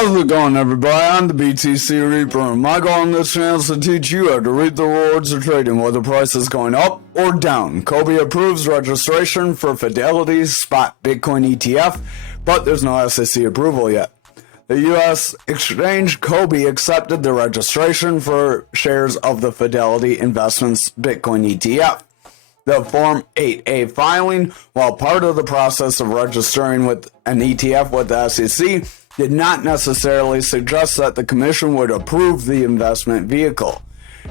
How's it going, everybody? I'm the BTC Reaper, and my goal on this channel is to teach you how to reap the rewards of trading, whether price is going up or down. Kobe approves registration for Fidelity's spot Bitcoin ETF, but there's no SEC approval yet. The U.S. exchange Kobe accepted the registration for shares of the Fidelity Investments Bitcoin ETF. The Form 8A filing, while part of the process of registering with an ETF with the SEC, did not necessarily suggest that the commission would approve the investment vehicle.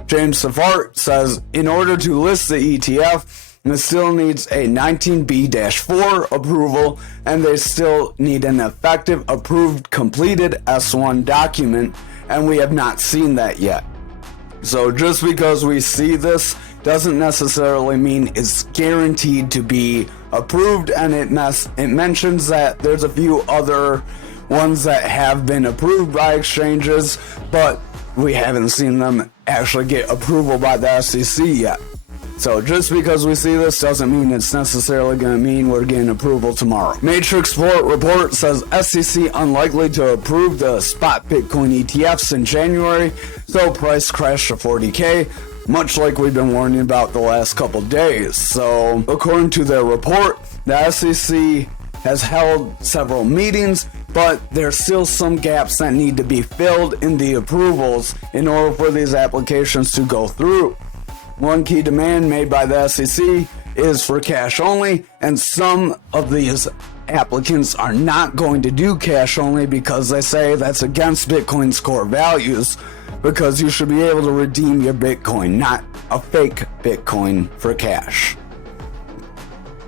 James Safart says, in order to list the ETF, it still needs a 19B-4 approval, and they still need an effective approved completed S1 document, and we have not seen that yet. So just because we see this doesn't necessarily mean it's guaranteed to be approved, and it mentions that there's a few other ones that have been approved by exchanges, but we haven't seen them actually get approval by the SEC yet. So just because we see this doesn't mean it's necessarily going to mean we're getting approval tomorrow. Matrixport report says SEC unlikely to approve the spot Bitcoin ETFs in January, so price crashed to 40K, much like we've been warning about the last couple days. So according to their report, the SEC has held several meetings, but there's still some gaps that need to be filled in the approvals in order for these applications to go through. One key demand made by the SEC is for cash only, and some of these applicants are not going to do cash only because they say that's against Bitcoin's core values, because you should be able to redeem your Bitcoin, not a fake Bitcoin for cash.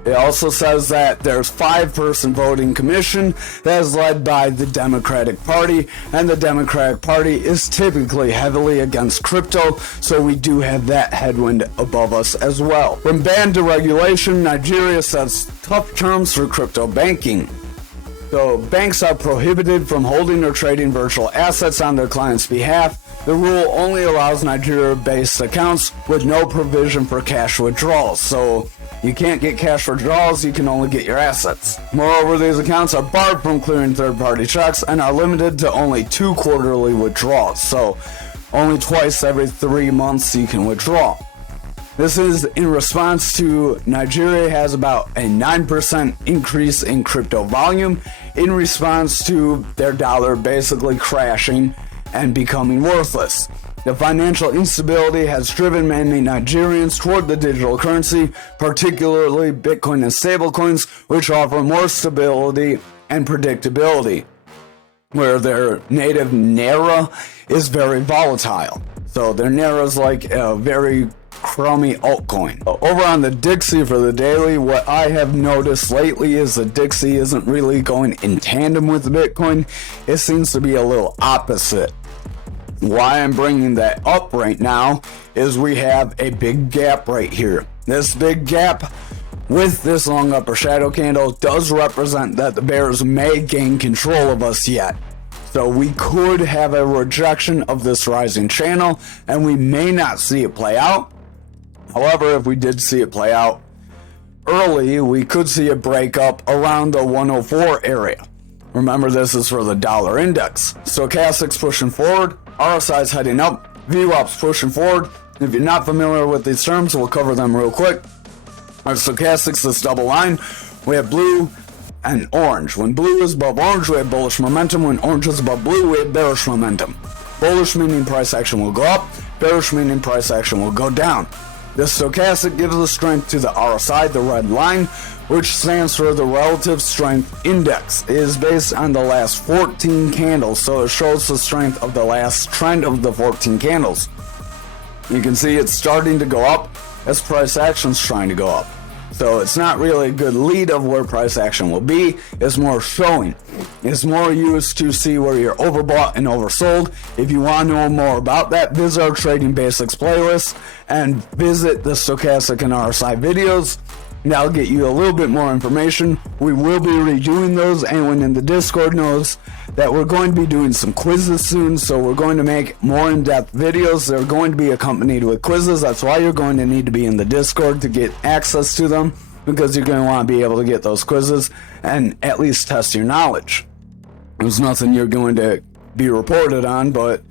It also says that there's 5-person voting commission that is led by the Democratic Party, and the Democratic Party is typically heavily against crypto, so we do have that headwind above us as well. From ban to regulation, Nigeria sets tough terms for crypto banking. So banks are prohibited from holding or trading virtual assets on their clients' behalf. The rule only allows Nigeria-based accounts with no provision for cash withdrawals. So you can't get cash withdrawals, you can only get your assets. Moreover, these accounts are barred from clearing third-party checks and are limited to only 2 quarterly withdrawals. So only twice every 3 months you can withdraw. This is in response to Nigeria has about a 9% increase in crypto volume in response to their dollar basically crashing and becoming worthless. The financial instability has driven many Nigerians toward the digital currency, particularly Bitcoin and stablecoins, which offer more stability and predictability, where their native Naira is very volatile. So their Naira is like a very crummy altcoin. Over on the Dixie for the daily, what I have noticed lately is the Dixie isn't really going in tandem with Bitcoin. It seems to be a little opposite. Why I'm bringing that up right now is we have a big gap right here. This big gap with this long upper shadow candle does represent that the bears may gain control of us yet. So we could have a rejection of this rising channel, and we may not see it play out. However, if we did see it play out early, we could see a breakup around the 104 area. Remember, this is for the dollar index. Stochastics pushing forward, RSI is heading up, VWAP's pushing forward. If you're not familiar with these terms, we'll cover them real quick. Our stochastics, this double line, we have blue and orange. When blue is above orange, we have bullish momentum. When orange is above blue, we have bearish momentum. Bullish meaning price action will go up, bearish meaning price action will go down. The stochastic gives the strength to the RSI, the red line, which stands for the Relative Strength Index. It is based on the last 14 candles, so it shows the strength of the last trend of the 14 candles. You can see it's starting to go up as price action's trying to go up. So it's not really a good lead of where price action will be, it's more showing. It's more used to see where you're overbought and oversold. If you want to know more about that, visit our Trading Basics playlist and visit the stochastic and RSI videos. That'll get you a little bit more information. We will be redoing those. Anyone in the Discord knows that we're going to be doing some quizzes soon, so we're going to make more in-depth videos. They're going to be accompanied with quizzes. That's why you're going to need to be in the Discord to get access to them, because you're going to want to be able to get those quizzes and at least test your knowledge. There's nothing you're going to be reported on, but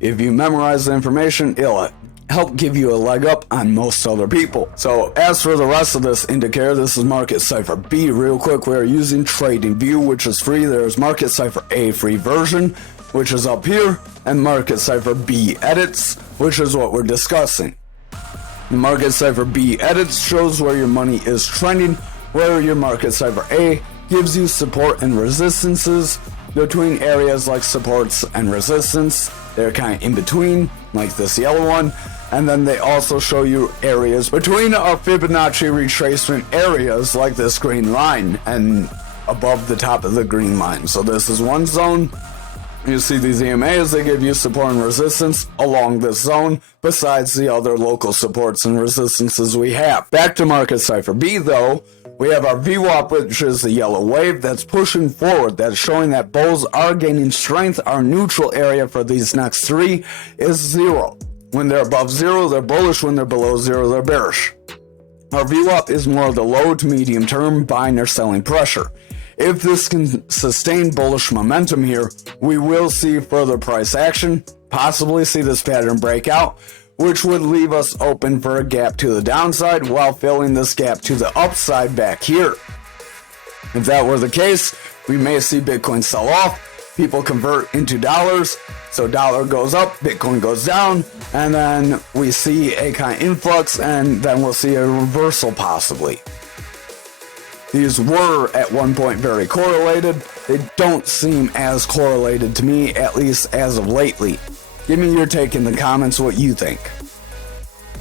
if you memorize the information, it'll help give you a leg up on most other people. So as for the rest of this indicator, this is Market Cipher B. Real quick, we are using TradingView, which is free. There's Market Cipher A free version, which is up here, and Market Cipher B edits, which is what we're discussing. The Market Cipher B edits shows where your money is trending, where your Market Cipher A gives you support and resistances between areas like supports and resistance. They're kind of in between, like this yellow one. And then they also show you areas between our Fibonacci retracement areas, like this green line, and above the top of the green line. So this is one zone. You see these EMAs, they give you support and resistance along this zone, besides the other local supports and resistances we have. Back to Market Cipher B though, we have our VWAP, which is the yellow wave that's pushing forward, that's showing that bulls are gaining strength. Our neutral area for these next three is 0. When they're above 0, they're bullish. When they're below 0, they're bearish. Our VWAP is more of the low to medium term buying or selling pressure. If this can sustain bullish momentum here, we will see further price action, possibly see this pattern break out, which would leave us open for a gap to the downside while filling this gap to the upside back here. If that were the case, we may see Bitcoin sell off, people convert into dollars, so dollar goes up, Bitcoin goes down, and then we see a kind of influx, and then we'll see a reversal possibly. These were at one point very correlated. They don't seem as correlated to me, at least as of lately. Give me your take in the comments what you think.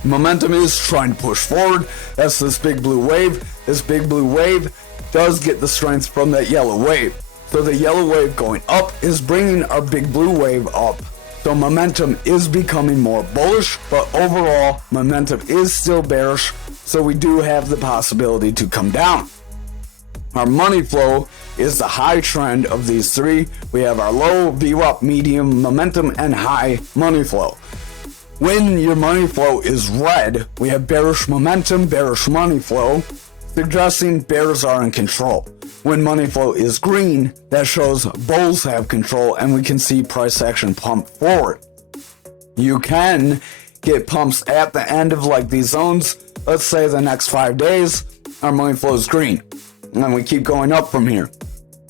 Momentum is trying to push forward. That's this big blue wave. This big blue wave does get the strength from that yellow wave. So the yellow wave going up is bringing our big blue wave up. So momentum is becoming more bullish, but overall momentum is still bearish. So we do have the possibility to come down. Our money flow is the high trend of these three. We have our low, VWAP, medium, momentum, and high money flow. When your money flow is red, we have bearish momentum, bearish money flow, suggesting bears are in control. When money flow is green, that shows bulls have control and we can see price action pump forward. You can get pumps at the end of like these zones. Let's say the next 5 days, our money flow is green. And we keep going up from here.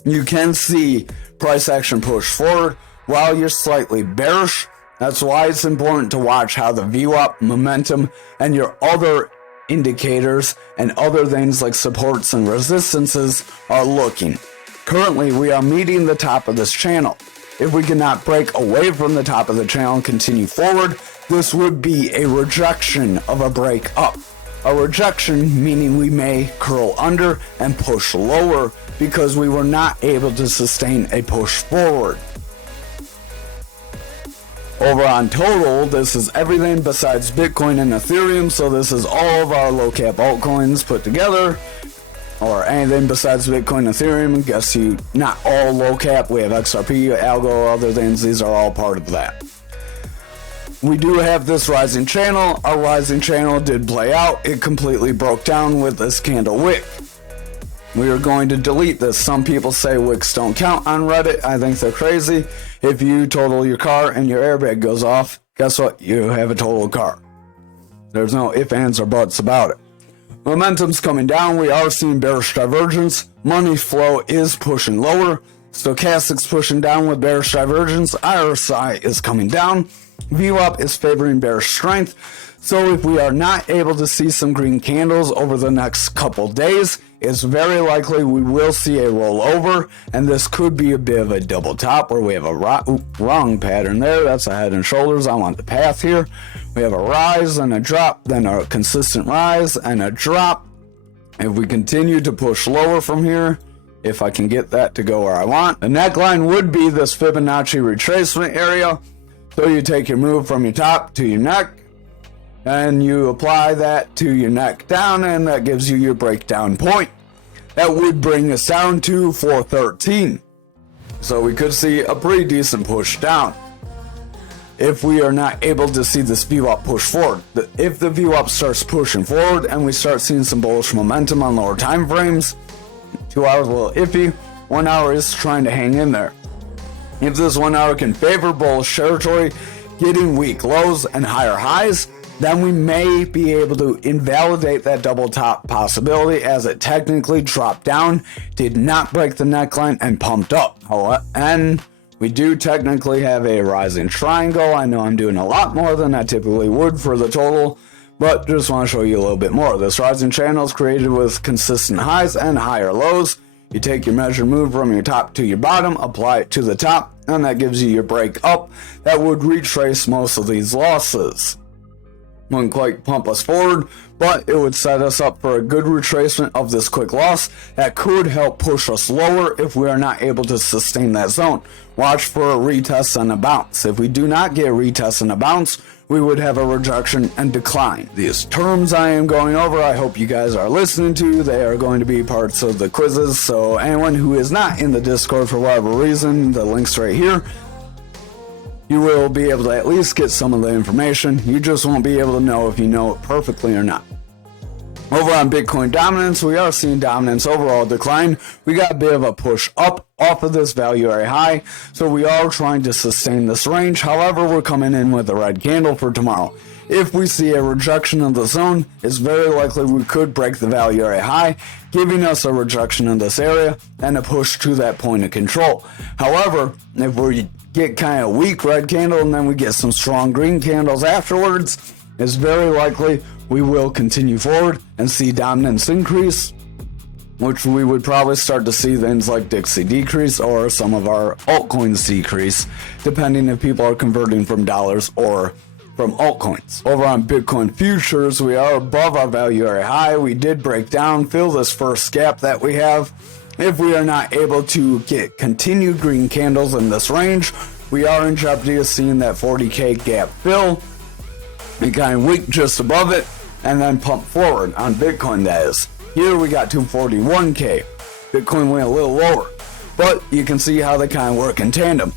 You can see price action push forward while you're slightly bearish. That's why it's important to watch how the VWAP, momentum, and your other indicators and other things like supports and resistances are looking. Currently, we are meeting the top of this channel. If we cannot break away from the top of the channel and continue forward, this would be a rejection of a break up. A rejection meaning we may curl under and push lower because we were not able to sustain a push forward. Over on total, this is everything besides Bitcoin and Ethereum, so this is all of our low cap altcoins put together, or anything besides Bitcoin, Ethereum. Guess you, not all low cap, we have XRP, ALGO, other things, these are all part of that. We do have this rising channel. Our rising channel did play out. It completely broke down with this candle wick. We are going to delete this. Some people say wicks don't count on Reddit. I think they're crazy. If you total your car and your airbag goes off, guess what? You have a total car. There's no ifs, ands, or buts about it. Momentum's coming down. We are seeing bearish divergence. Money flow is pushing lower. Stochastic's pushing down with bearish divergence. RSI is coming down. VWAP is favoring bearish strength. So if we are not able to see some green candles over the next couple days, it's very likely we will see a rollover, and this could be a bit of a double top where we have a wrong pattern there. That's a head and shoulders. I want the path here. We have a rise and a drop, then a consistent rise and a drop. If we continue to push lower from here, if I can get that to go where I want, the neckline would be this Fibonacci retracement area. So you take your move from your top to your neck, and you apply that to your neck down, and that gives you your breakdown point. That would bring us down to 413. So we could see a pretty decent push down. If we are not able to see this VWAP push forward, if the VWAP starts pushing forward and we start seeing some bullish momentum on lower time frames, 2 hours a little iffy, 1 hour is trying to hang in there. If this 1 hour can favor bullish territory, getting weak lows and higher highs, then we may be able to invalidate that double top possibility, as it technically dropped down, did not break the neckline, and pumped up. And we do technically have a rising triangle. I know I'm doing a lot more than I typically would for the total, but just want to show you a little bit more. This rising channel is created with consistent highs and higher lows. You take your measured move from your top to your bottom, apply it to the top, and that gives you your break up that would retrace most of these losses. Wouldn't quite pump us forward, but it would set us up for a good retracement of this quick loss that could help push us lower if we are not able to sustain that zone. Watch for a retest and a bounce. If we do not get a retest and a bounce, we would have a rejection and decline. These terms I am going over, I hope you guys are listening to. They are going to be parts of the quizzes, so anyone who is not in the Discord for whatever reason, the link's right here. You will be able to at least get some of the information. You just won't be able to know if you know it perfectly or not. Over on Bitcoin dominance, we are seeing dominance overall decline. We got a bit of a push up off of this value area high, so we are trying to sustain this range. However, we're coming in with a red candle for tomorrow. If we see a rejection of the zone, it's very likely we could break the value area high, giving us a rejection in this area and a push to that point of control. However, if we get kind of weak red candle and then we get some strong green candles afterwards, it's very likely we will continue forward and see dominance increase, which we would probably start to see things like Dixie decrease or some of our altcoins decrease, depending if people are converting from dollars or from altcoins. Over on Bitcoin futures, we are above our value area high. We did break down, fill this first gap that we have. If we are not able to get continued green candles in this range, we are in jeopardy of seeing that 40K gap fill, be kind of weak just above it, and then pump forward on Bitcoin, that is. Here we got 241K. Bitcoin went a little lower, but you can see how they kind of work in tandem.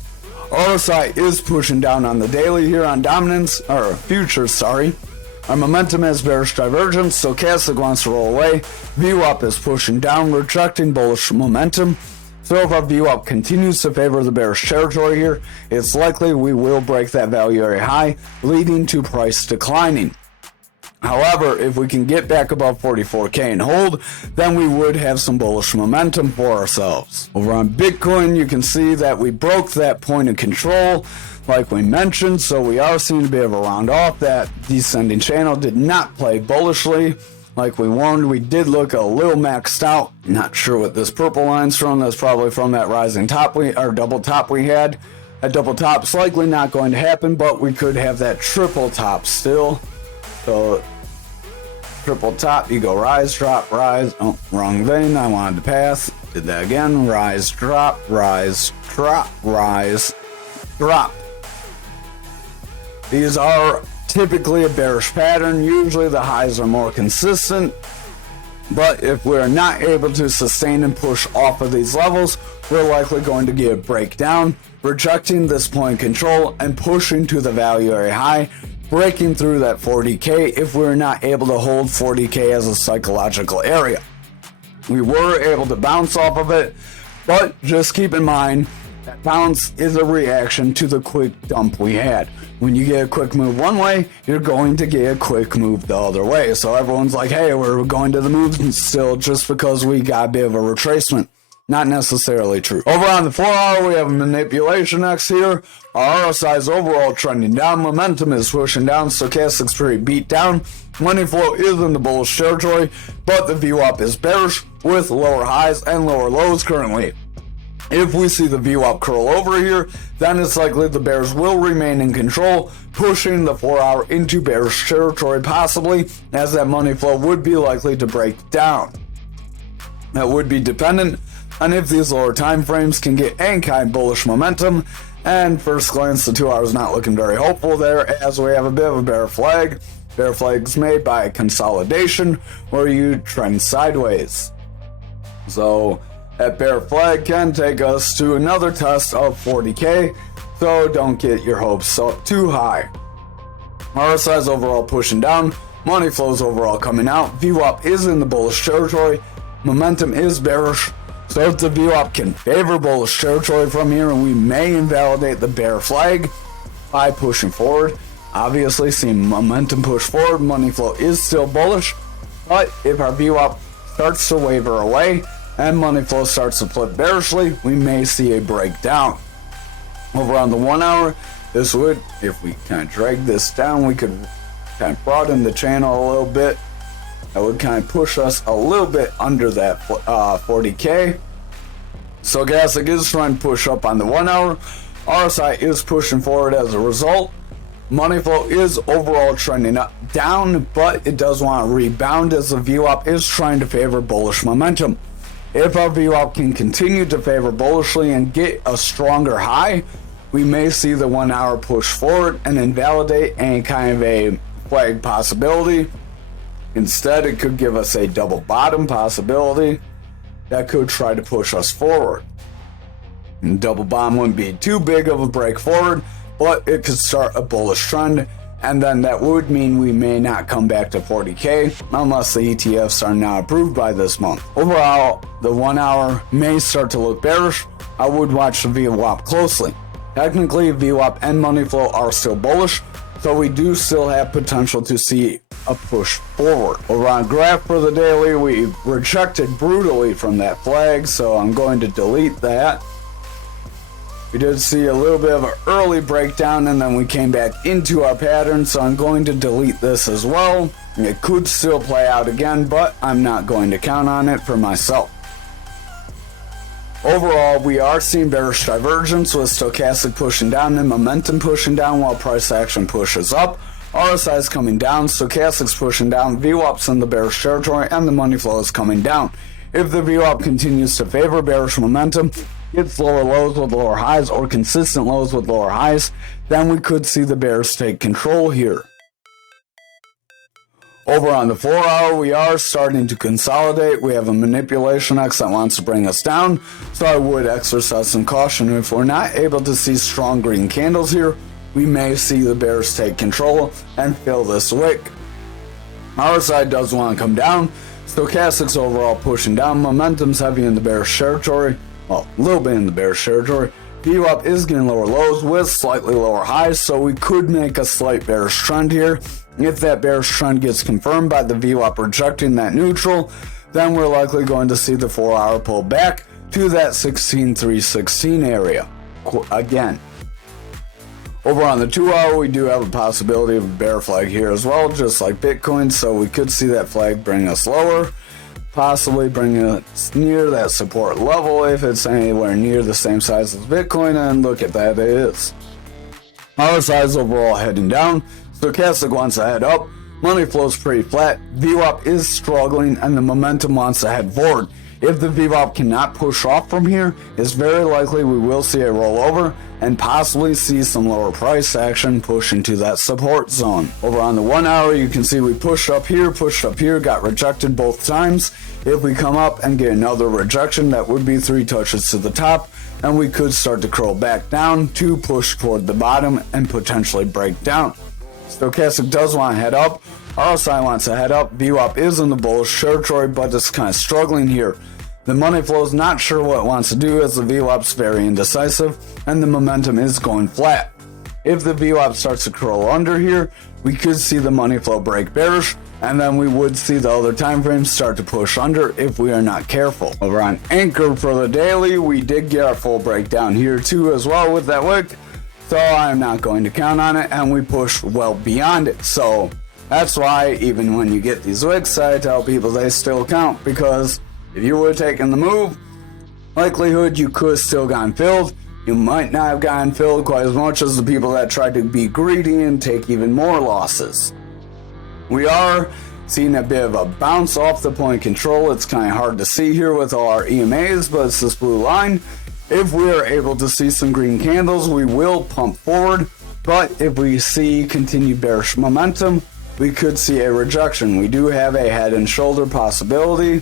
RSI is pushing down on the daily here on dominance, or futures, sorry. Our momentum has bearish divergence, stochastic wants to roll away. VWAP is pushing down, rejecting bullish momentum. So if our VWAP continues to favor the bearish territory here, it's likely we will break that value area high, leading to price declining. However, if we can get back above 44K and hold, then we would have some bullish momentum for ourselves. Over on Bitcoin, you can see that we broke that point of control, like we mentioned, so we are seeing a bit of a round off. That descending channel did not play bullishly. Like we warned, we did look a little maxed out. Not sure what this purple line's from. That's probably from that rising top or double top we had. A double top's likely not going to happen, but we could have that triple top still. So triple top, you go rise, drop, rise. Oh, wrong thing. I wanted to pass. Did that again. Rise, drop, rise, drop. These are typically a bearish pattern. Usually the highs are more consistent, but if we're not able to sustain and push off of these levels, we're likely going to get a breakdown, rejecting this point of control and pushing to the value area high, breaking through that 40K if we're not able to hold 40K as a psychological area. We were able to bounce off of it, but just keep in mind that bounce is a reaction to the quick dump we had. When you get a quick move one way, you're going to get a quick move the other way. So everyone's like, hey, we're going to the move still just because we got a bit of a retracement. Not necessarily true. Over on the 4 hour, we have a manipulation X here. Our RSI is overall trending down. Momentum is pushing down. Stochastic's pretty beat down. Money flow is in the bullish territory, but the VWAP is bearish with lower highs and lower lows currently. If we see the VWAP curl over here, then it's likely the bears will remain in control, pushing the 4 hour into bearish territory possibly, as that money flow would be likely to break down. That would be dependent on if these lower time frames can get any kind of bullish momentum, and first glance the 2 hours not looking very hopeful there, as we have a bit of a bear flag. Bear flags made by consolidation where you trend sideways. So that bear flag can take us to another test of 40K, so don't get your hopes up too high. RSI is overall pushing down, money flows overall coming out, VWAP is in the bullish territory, momentum is bearish, So if the VWAP can favor bullish territory from here, and we may invalidate the bear flag by pushing forward. Obviously, seeing momentum push forward, money flow is still bullish, but if our VWAP starts to waver away and money flow starts to flip bearishly, we may see a breakdown. Over on the 1 hour, this would, if we kind of drag this down, we could kind of broaden the channel a little bit. That would kind of push us a little bit under that 40K. Stochastic is trying to push up on the 1 hour. RSI is pushing forward as a result. Money flow is overall trending down, but it does want to rebound as the VWAP is trying to favor bullish momentum. If our VWAP can continue to favor bullishly and get a stronger high, we may see the 1 hour push forward and invalidate any kind of a flag possibility. Instead, it could give us a double bottom possibility that could try to push us forward. And double bottom wouldn't be too big of a break forward, but it could start a bullish trend, and then that would mean we may not come back to 40K unless the ETFs are not approved by this month. Overall, the 1 hour may start to look bearish. I would watch the VWAP closely. Technically, VWAP and money flow are still bullish, so we do still have potential to see a push forward. Over on graph for the daily, we rejected brutally from that flag, so I'm going to delete that. We did see a little bit of an early breakdown, and then we came back into our pattern, so I'm going to delete this as well. It could still play out again, but I'm not going to count on it for myself. Overall, we are seeing bearish divergence with stochastic pushing down and momentum pushing down while price action pushes up. RSI is coming down, stochastic's pushing down, VWAP's in the bearish territory, and the money flow is coming down. If the VWAP continues to favor bearish momentum, gets lower lows with lower highs or consistent lows with lower highs, then we could see the bears take control here. Over on the 4 hour, we are starting to consolidate. We have a manipulation X that wants to bring us down, so I would exercise some caution. If we're not able to see strong green candles here, we may see the bears take control and fill this wick. Our side does want to come down. Stochastic's overall pushing down. Momentum's heavy in the bearish territory. Well, a little bit in the bearish territory. VWAP is getting lower lows with slightly lower highs, so we could make a slight bearish trend here. If that bearish trend gets confirmed by the VWAP rejecting that neutral, then we're likely going to see the 4 hour pull back to that 16,316 area. Again. Over on the 2 hour, we do have a possibility of a bear flag here as well, just like Bitcoin, so we could see that flag bring us lower, possibly bring us near that support level if it's anywhere near the same size as Bitcoin, and look at that, it is. Our size overall heading down, stochastic wants to head up, money flow's pretty flat, VWAP is struggling, and the momentum wants to head forward. If the VWAP cannot push off from here, it's very likely we will see a rollover and possibly see some lower price action push into that support zone. Over on the 1 hour, you can see we pushed up here, got rejected both times. If we come up and get another rejection, that would be 3 touches to the top, and we could start to curl back down to push toward the bottom and potentially break down. Stochastic does want to head up. RSI wants to head up. VWAP is in the bullish territory, but it's kind of struggling here. The money flow is not sure what it wants to do as the VWAP's very indecisive, and the momentum is going flat. If the VWAP starts to curl under here, we could see the money flow break bearish, and then we would see the other time frames start to push under if we are not careful. Over on Ankr for the daily, we did get our full breakdown here too as well with that wick, so I'm not going to count on it, and we pushed well beyond it. So that's why even when you get these wicks, I tell people they still count, because if you would have taken the move, likelihood you could have still gotten filled. You might not have gotten filled quite as much as the people that tried to be greedy and take even more losses. We are seeing a bit of a bounce off the point control. It's kind of hard to see here with all our EMAs, but it's this blue line. If we are able to see some green candles, we will pump forward. But if we see continued bearish momentum, we could see a rejection. We do have a head and shoulder possibility.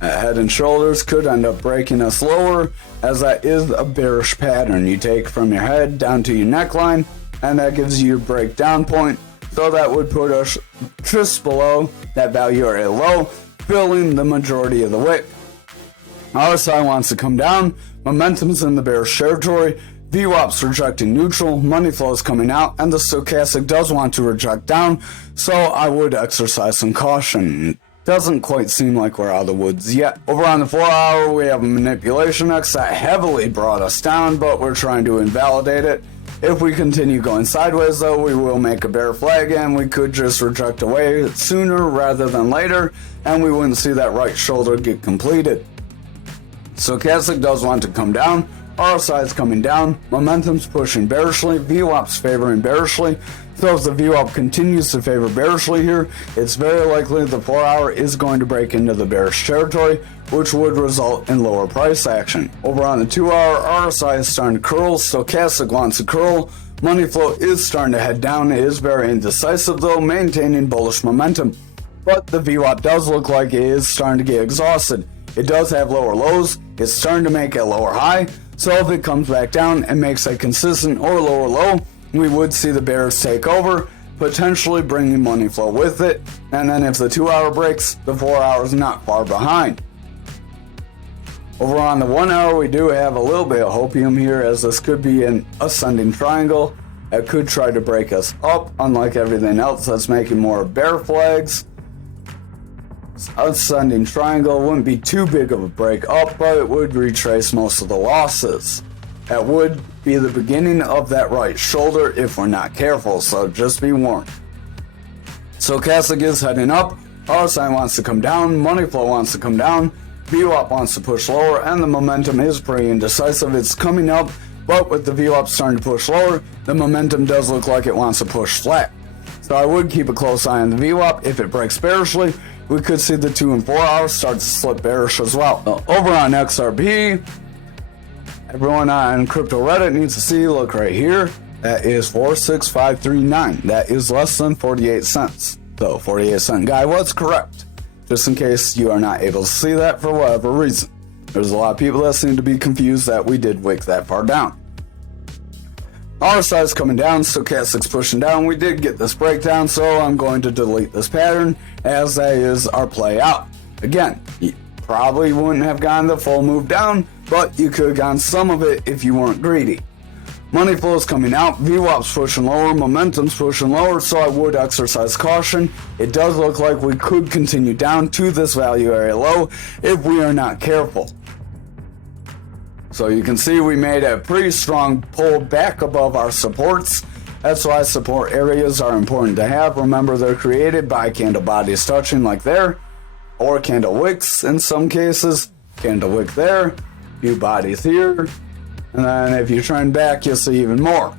Head and shoulders could end up breaking us lower, as that is a bearish pattern. You take from your head down to your neckline, and that gives you your breakdown point. So that would put us just below that value area low. filling the majority of the wick. RSI wants to come down, momentum's in the bearish territory, VWAP's rejecting neutral, money flow is coming out, and the stochastic does want to reject down, so I would exercise some caution. Doesn't quite seem like we're out of the woods yet. Over on the 4 hour, we have a manipulation X that heavily brought us down, but we're trying to invalidate it. If we continue going sideways though, we will make a bear flag and we could just reject away sooner rather than later, and we wouldn't see that right shoulder get completed. Stochastic does want to come down, RSI is coming down, momentum's pushing bearishly, VWAP's favoring bearishly, so if the VWAP continues to favor bearishly here, it's very likely the 4 hour is going to break into the bearish territory, which would result in lower price action. Over on the 2 hour, RSI is starting to curl, stochastic wants to curl, money flow is starting to head down, it is very indecisive though, maintaining bullish momentum. But the VWAP does look like it is starting to get exhausted. It does have lower lows, it's starting to make a lower high, so if it comes back down and makes a consistent or lower low, we would see the bears take over, potentially bringing money flow with it, and then if the 2 hour breaks, the 4 hour is not far behind. Over on the 1 hour, we do have a little bit of hopium here, as this could be an ascending triangle. It could try to break us up, unlike everything else that's making more bear flags. Ascending triangle wouldn't be too big of a break up, but it would retrace most of the losses. That would be the beginning of that right shoulder if we're not careful, so just be warned. Stochastic is heading up, RSI wants to come down, money flow wants to come down, VWAP wants to push lower, and the momentum is pretty indecisive. It's coming up, but with the VWAP starting to push lower, the momentum does look like it wants to push flat. So I would keep a close eye on the VWAP. If it breaks bearishly, we could see the 2 and 4 hours start to slip bearish as well. Over on XRP, everyone on crypto Reddit needs to see, look right here, that is 46539. That is less than 48 cents. So 48 cent guy was correct. Just in case you are not able to see that for whatever reason. There's a lot of people that seem to be confused that we did wick that far down. RSI is coming down, stochastic's pushing down. We did get this breakdown, so I'm going to delete this pattern, as that is our play out. Again, you probably wouldn't have gotten the full move down, but you could have gotten some of it if you weren't greedy. Money flow is coming out, VWAP's pushing lower, momentum's pushing lower, so I would exercise caution. It does look like we could continue down to this value area low if we are not careful. So you can see we made a pretty strong pull back above our supports. That's why support areas are important to have. Remember, they're created by candle bodies touching like there, or candle wicks in some cases. Candle wick there, few bodies here, and then if you trend back, you'll see even more.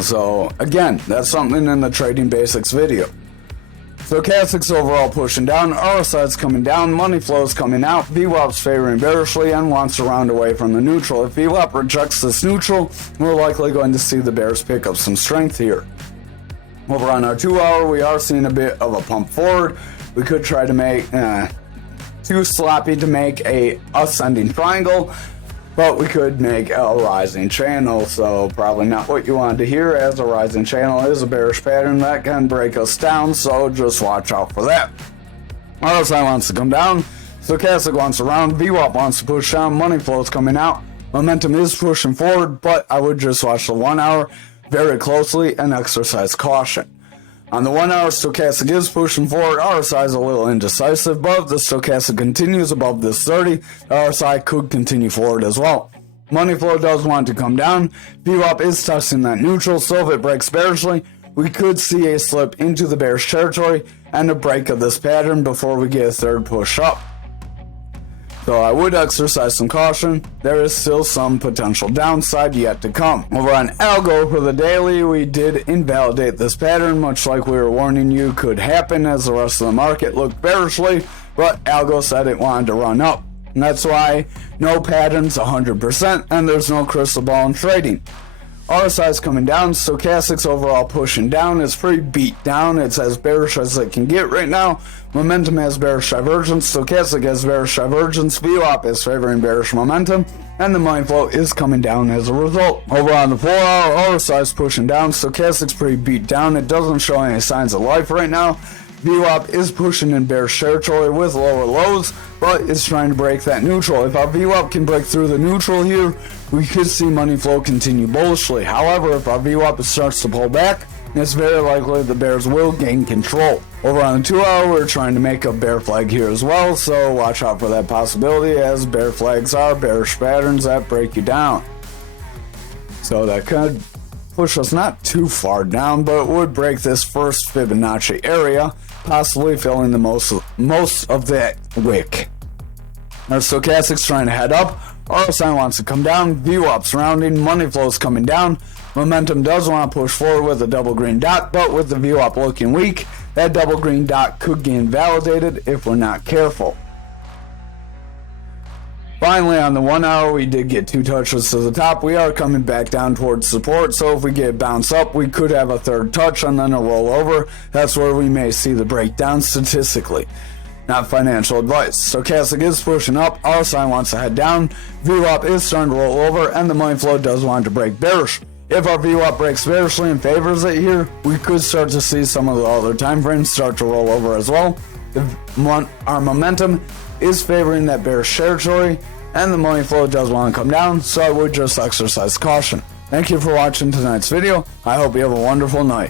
So again, that's something in the Trading Basics video. Stochastic's overall pushing down, RSI's coming down, money flow's coming out, VWAP's favoring bearishly and wants to round away from the neutral. If VWAP rejects this neutral, we're likely going to see the bears pick up some strength here. Over on our 2 hour, we are seeing a bit of a pump forward. We could try to make too sloppy to make a ascending triangle, but we could make a rising channel, so probably not what you wanted to hear, as a rising channel is a bearish pattern that can break us down, so just watch out for that. RSI wants to come down, stochastic wants to round, VWAP wants to push down, money flow is coming out, momentum is pushing forward, but I would just watch the 1 hour very closely and exercise caution. On the 1 hour, stochastic is pushing forward, RSI is a little indecisive, but if the stochastic continues above this 30, RSI could continue forward as well. Money flow does want to come down, VWAP is testing that neutral, so if it breaks bearishly, we could see a slip into the bearish territory and a break of this pattern before we get a third push up. So I would exercise some caution. There is still some potential downside yet to come. Over on ALGO for the daily, we did invalidate this pattern, much like we were warning you could happen as the rest of the market looked bearishly, but ALGO said it wanted to run up. And that's why no pattern's 100% and there's no crystal ball in trading. RSI is coming down, stochastic's overall pushing down. It's pretty beat down. It's as bearish as it can get right now. Momentum has bearish divergence, stochastic has bearish divergence, VWAP is favoring bearish momentum, and the money flow is coming down as a result. Over on the 4 hour, RSI is pushing down, stochastic's pretty beat down. It doesn't show any signs of life right now. VWAP is pushing in bearish territory with lower lows, but it's trying to break that neutral. If our VWAP can break through the neutral here, we could see money flow continue bullishly. However, if our VWAP starts to pull back, it's very likely the bears will gain control. Over on the 2 hour, we're trying to make a bear flag here as well, so watch out for that possibility, as bear flags are bearish patterns that break you down. So that could push us not too far down, but would break this first Fibonacci area, possibly filling the most of that wick. Our stochastic's trying to head up, RSI wants to come down, VWAP's rounding, money flow's coming down, momentum does want to push forward with a double green dot, but with the VWAP looking weak, that double green dot could get invalidated if we're not careful. Finally, on the 1 hour, we did get 2 touches to the top. We are coming back down towards support, so if we get a bounce up, we could have a third touch and then a rollover. That's where we may see the breakdown statistically. Not financial advice. Stochastic is pushing up, RSI wants to head down, VWAP is starting to roll over, and the money flow does want to break bearish. If our VWAP breaks bearishly and favors it here, we could start to see some of the other time frames start to roll over as well. Our momentum is favoring that bearish territory, and the money flow does want to come down, so I would just exercise caution. Thank you for watching tonight's video. I hope you have a wonderful night.